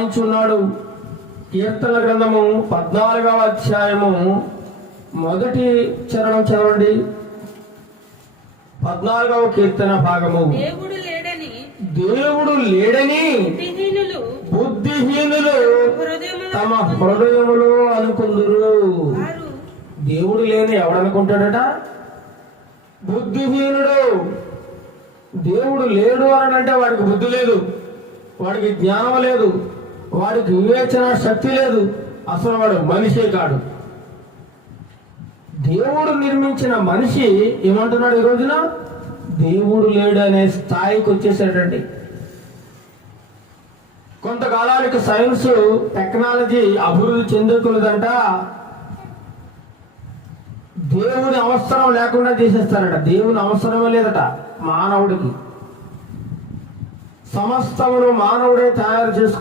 రాయించున్నాడు. కీర్తన గ్రంథము 14వ అధ్యాయము మొదటి చరణం చదవండి. 14వ కీర్తన భాగము. దేవుడు లేడని బుద్ధిహీనులు తమ హృదయములో అనుకుందురు. దేవుడు లేని ఎవడనుకుంటాడట? బుద్ధిహీనుడు. దేవుడు లేడు అని అంటే వాడికి బుద్ధి లేదు, వాడికి జ్ఞానం లేదు, వాడికి వివేచన శక్తి లేదు, అసలు వాడు మనిషే కాడు. దేవుడు నిర్మించిన మనిషి ఏమంటున్నాడు ఈ రోజున? దేవుడు లేడు అనే స్థాయికి వచ్చేసాడండి. కొంతకాలానికి సైన్స్ టెక్నాలజీ అభివృద్ధి చెందుకున్నదంట. దేవుని అవసరం లేకుండా చేసేస్తారట. దేవుని అవసరమే లేదట మానవుడికి. సమస్తమును మానవుడే తయారు చేసుకోగలడు.